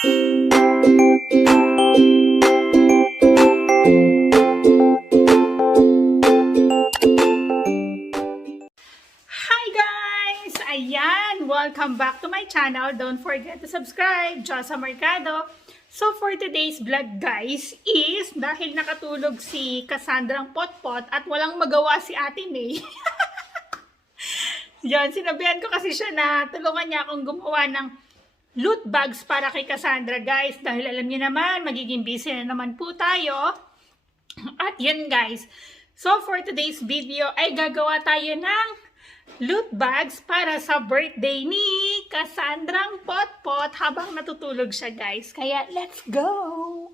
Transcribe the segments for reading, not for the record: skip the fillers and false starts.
Hi guys! Ayan! Welcome back to my channel. Don't forget to subscribe. Josa Mercado. So for today's vlog guys is dahil nakatulog si Cassandrang Potpot at walang magawa si Ate May. Yan, sinabihan ko kasi siya na tulungan niya akong gumawa ng loot bags para kay Cassandra guys. Dahil alam niyo naman, magiging busy na naman po tayo. At yan guys. So for today's video ay gagawa tayo ng loot bags para sa birthday ni Cassandrang Potpot habang natutulog siya guys. Kaya let's go!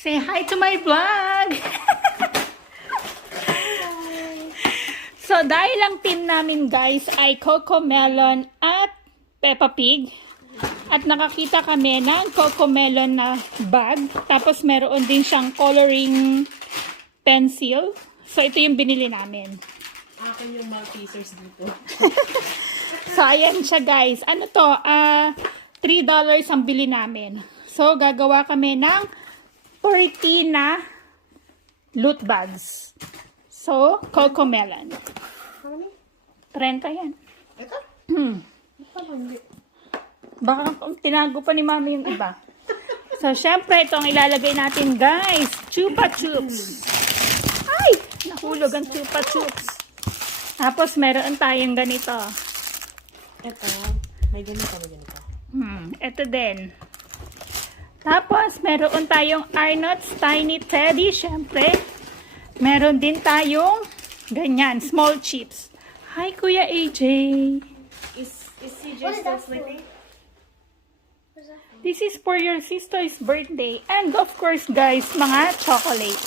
Say hi to my vlog! So dahil ang team namin guys ay Cocomelon at Peppa Pig. At nakakita kami ng Cocomelon na bag. Tapos meron din siyang coloring pencil. So, ito yung binili namin. Akin yung Maltesers dito. So, ayan siya guys. Ano to? $3 ang bili namin. So, gagawa kami ng 30 na loot bags. So, Cocomelon. Ano? 30 yan. Ito? Baka tinago pa ni mami yung iba. So, syempre, ito ang ilalagay natin guys. Chupa Chups. Ay! Nahulog ang Chupa Chups. Tapos, meron tayong ganito. Ito. May ganito, may ganito. Ito din. Tapos, meron tayong Arnott's Tiny Teddy, syempre. Meron din tayong ganyan, small chips. Hi, Kuya AJ. Is he just still sleeping? This is for your sister's birthday. And of course, guys, mga chocolate.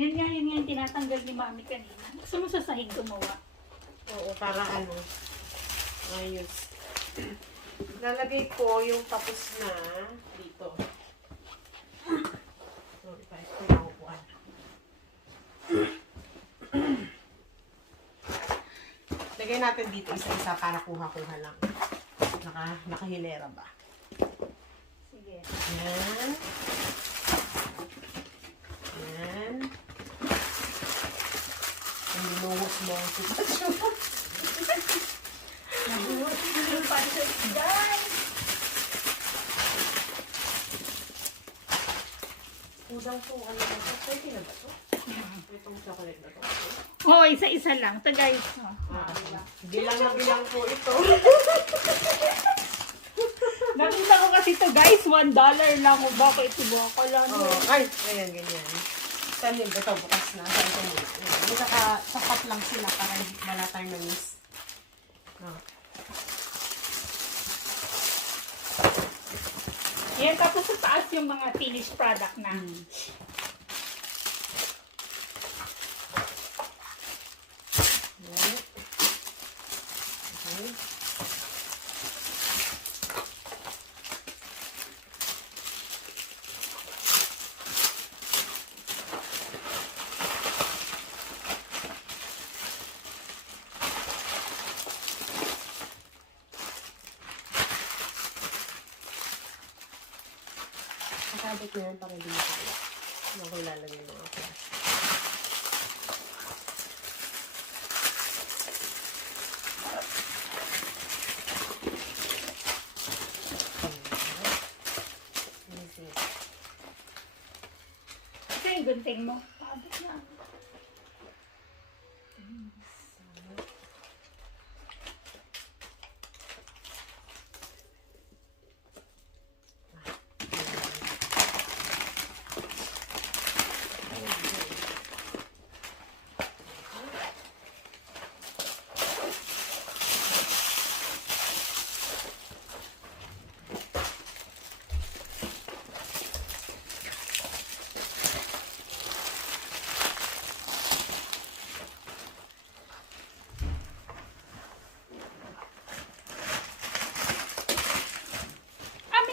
Yan nga, yung tinatanggal ni Mami kanina. Gusto mo sa sahig gumawa? Oo, para ano. Ayos. Lalagay ko yung tapos na dito. Sorry, pa. Ito yung upuan. Lagay natin dito isa-isa para kuha-kuha lang. Nakahilera ba? Sige. Yan. Yan. Ang binuhos mo ang sitwasyon. Nabuhos yung pancake, guys! Udang po, ano ba ito? Pwede na ba ito? Itong chocolate na ito. Oo, isa-isa lang. Ito, guys. Bilang na bilang po ito. Nakita ko kasi ito, guys. $1 lang. O bakit ito ko lang? Ay, ayan, ganyan. Saan yun? Ito, bukas na. Saan ito mo? May sapat lang sila para wala tayong na-miss. Yan, tapos sa taas yung mga finished product na. Nakabit na yan para hindi makala. Ano ko ilalagay yung mga flash. Ito yung gunting mo. Pabit na.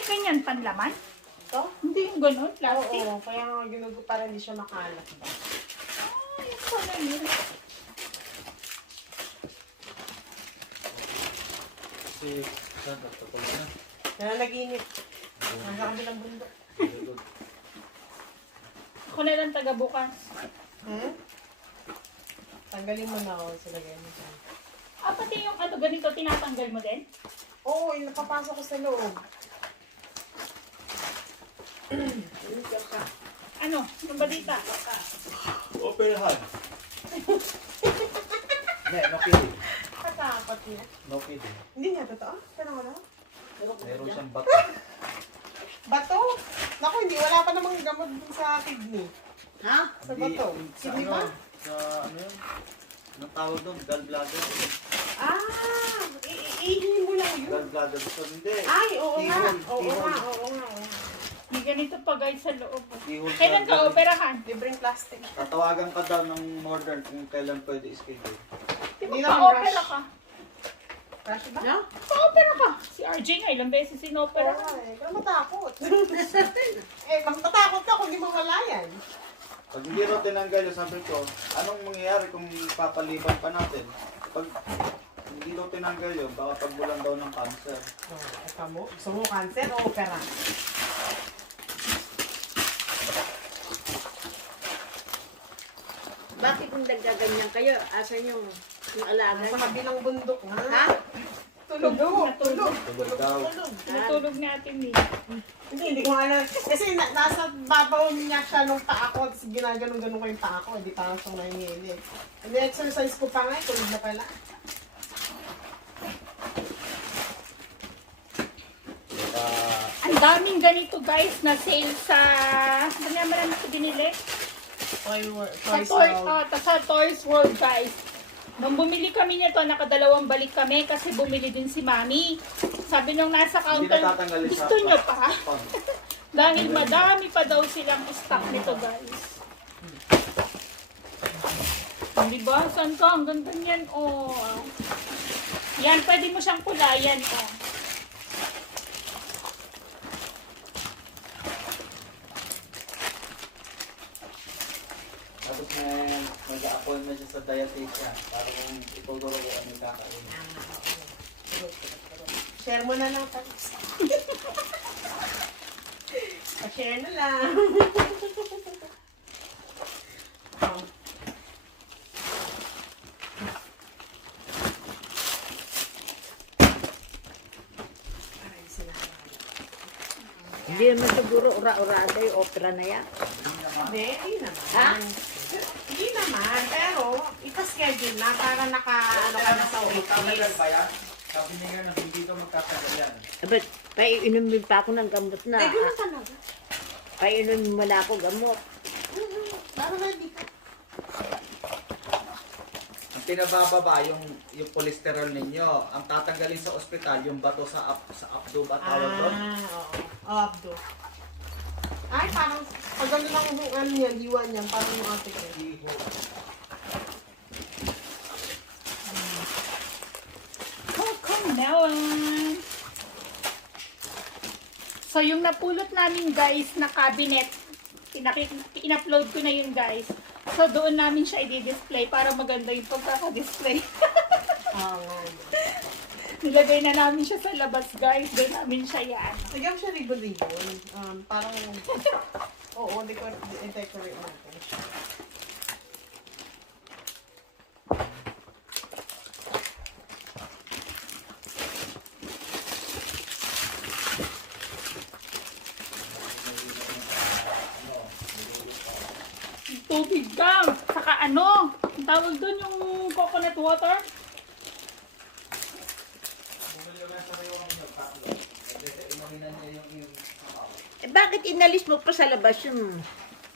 Ganyan panlaman? Ito? Hindi yung ganun, plastic. Oo, kaya nga ginugo para hindi siya makalat ba? Ay, pala yun. si Sandra, tapos na. Nanaginip. Ang kabilang bundok. Very good. Ako na lang taga bukas. Hmm? Tanggalin mo na ako. Silagay mo siya. Ah, pati yung ano, ganito, tinatanggal mo din? Oo, yung napapasok ko sa loob. Ano? Yung balita? Operahan. Ne, no kidding. Katapat niya. No kidding. Hindi niya totoo? Pero wala. Meron siyang bato. Bato? Naku, hindi. Wala pa namang gamot dun sa kidney. Ha? Sa bato. Sa Kidney ano? ba? Sa ano yun? Anong tawag doon? Gallbladder? Ah! Iihin mo lang yun. Gallbladder. So, hindi. Ay, oo nga. Keyhole, Oo keyhole. nga, oo nga. oo nga. May ganito pa guys sa loob. Keyhole sa Kailan ka gallbladder. operahan? Libreng plastic. Tatawagan ka daw ng modern kung kailan pwede schedule. Di ba Hindi naman pa-opera rush. ka? Rush ba? No? Pa-opera ka. Si RJ nga, ilang beses sinopera Oo ka. nga eh. Pero matakot. Matakot ka kung di mo malayan. Pag hindi rin tinanggal yun, sabi ko, anong mangyayari kung papaliban pa natin? Pag hindi daw tinanggal yun, baka pagbulan daw ng cancer. Ito mo. Gusto mo cancer o opera? Bakit kung naggaganyan kayo? Asan yung alaga Sa niya? kabilang bundok nga. Ha? Tulog. Natulog. Tulog daw. Natulog natin eh. Hindi ko alam. Kasi nasa babaw niya siya nung paa ko. Tapos ginaganon-ganon ko yung paa ko. Hindi parang siyang nangyayari. Hindi exercise ko pa nga. Tulog na pala. Ang daming ganito guys na sale sa... Ano naman ito binili? Sa Toys World guys. Nung bumili kami nito, nakadalawang balik kami kasi bumili din si Mami. Sabi nung nasa Hindi counter, natatanggalin sa gusto nyo pa? pang. Dahil madami pa daw silang stock nito guys. Diba? Saan ka? Ang ganda niyan. Oh. Yan, pwede mo siyang kulayan. Oh. Tapos mag-appointment siya sa dietitian para kung ituturo ko ano yung kakain. Share mo na lang. Pa-share na lang. Oh. Aray, sinabi. Hindi naman siguro ura-urada yung opera na yan. Hindi naman. Ha? Hindi naman, pero ipa-schedule na para ano ka na sa waitlist. ba yan? Sabi niya nga, hindi ka magtatagal yan. But, paiinumin pa ako ng gamot na. Eh, gano'n talaga. Paiinumin mo na ako gamot. Para ready ka. Ang pinabababa yung cholesterol ninyo. Ang tatanggalin sa ospital, yung bato sa abdo ba tawag doon? Oo. Abdo. Ay, parang, pag ano lang yung ano yan, diwa niyan, parang yung ate ko. Cocomelon. So, yung napulot namin guys na cabinet, in-upload ko na yun guys. So, doon namin siya i-display para maganda yung pagkaka-display. Oo nga. Nilagay na namin siya sa labas guys. Doon namin siya yan. Lagyan mo siya ribbon-ribbon. Parang, oo, decorate natin. Tubig ka. Saka ano, ang tawag doon yung coconut water. Eh, bakit inalis mo pa sa labas yun?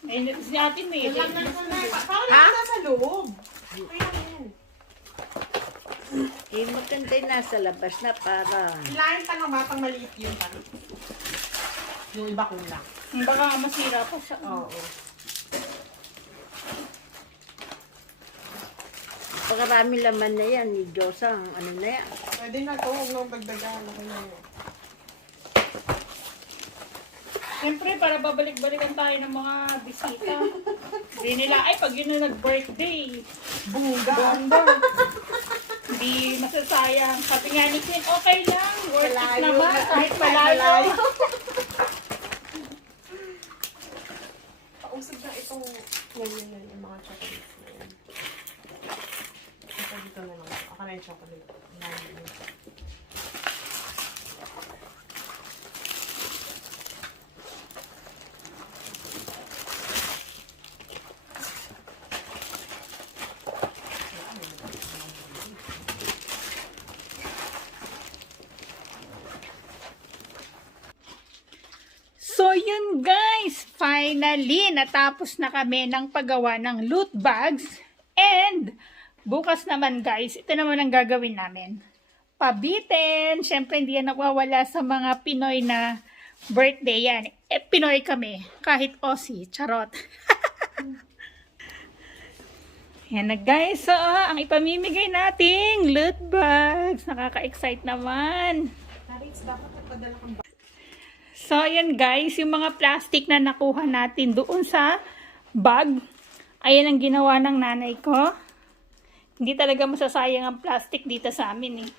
Ayun, si atin eh. Parang nasa loob. Kaya yan. Eh, maganda yung nasa labas na para... Hilahin pa ng batang maliit yun. Parang. Yung iba kulang. Baka masira pa siya. Oo. Pagkarami laman na yan, ni Diyos ang ano na yan. Pwede na ito. Huwag nang dagdagan. Okay na yun. Siyempre, para babalik-balikan tayo ng mga bisita. Hindi nila, ay, pag yun na nag-birthday. Bunga. Bongga. Hindi masasayang. Sabi nga ni Queen, okay lang. Worth it Malayo naman. na. Kahit malayo. Pausap na itong yan, yung mga chocolates na yan. Ito dito na lang. Ako na yung chocolate. Yan. So yun guys, finally natapos na kami ng paggawa ng loot bags. And bukas naman guys, ito naman ang gagawin namin. Pabitin, syempre hindi yan nawawala sa mga Pinoy na birthday yan. Pinoy kami, kahit Aussie, charot. Yan na guys, so ang ipamimigay nating loot bags. Nakaka-excite naman. Parents, dapat nagpadala kang So, ayan guys, yung mga plastic na nakuha natin doon sa bag, ayan ang ginawa ng nanay ko. Hindi talaga masasayang ang plastic dito sa amin eh.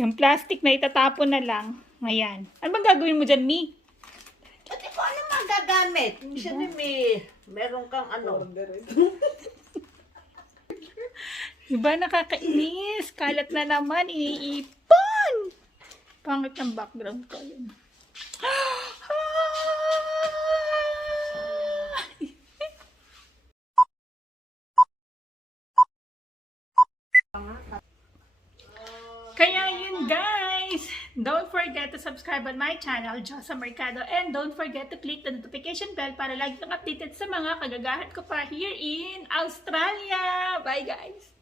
Yung plastic na itatapon na lang, ayan. Ano bang gagawin mo dyan, Mi? Pati ko ano magagamit? Minsan meron kang ano. Diba nakakainis? Kalat na naman, iniipon! Pangit ng background ko yun. Kaya yun guys, don't forget to subscribe on my channel, Josa Mercado, and don't forget to click the notification bell para lagi kang updated sa mga kagagahan ko pa here in Australia. Bye guys!